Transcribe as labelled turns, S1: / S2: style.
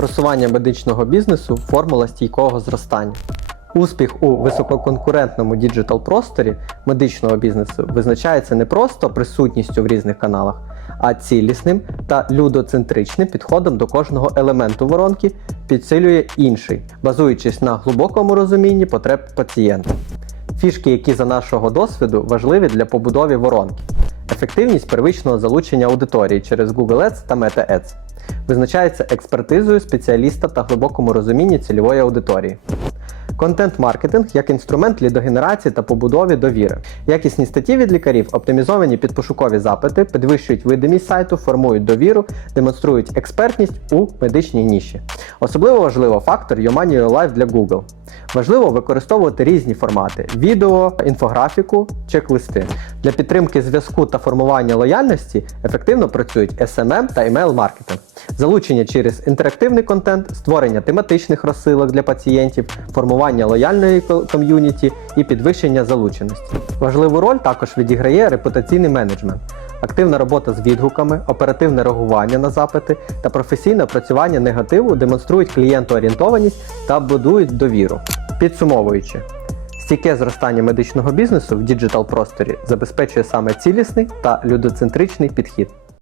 S1: Просування медичного бізнесу формула стійкого зростання. Успіх у висококонкурентному діджитал просторі медичного бізнесу визначається не просто присутністю в різних каналах, а цілісним та людоцентричним підходом до кожного елементу воронки підсилює інший, базуючись на глибокому розумінні потреб пацієнта. Фішки, які за нашого досвіду важливі для побудови воронки. Ефективність первичного залучення аудиторії через Google Ads та Meta Ads визначається експертизою спеціаліста та глибокому розумінні цільової аудиторії. Контент-маркетинг як інструмент лідогенерації та побудові довіри. Якісні статті від лікарів, оптимізовані під пошукові запити, підвищують видимість сайту, формують довіру, демонструють експертність у медичній ніші. Особливо важливо фактор Yomanio Live для Google. Важливо використовувати різні формати: відео, інфографіку, чек-листи. Для підтримки зв'язку та формування лояльності ефективно працюють SMM та email-маркетинг, залучення через інтерактивний контент, створення тематичних розсилок для пацієнтів, формування лояльної ком'юніті і підвищення залученості. Важливу роль також відіграє репутаційний менеджмент. Активна робота з відгуками, оперативне реагування на запити та професійне опрацювання негативу демонструють клієнтоорієнтованість та будують довіру. Підсумовуючи, стійке зростання медичного бізнесу в діджитал просторі забезпечує саме цілісний та людоцентричний підхід.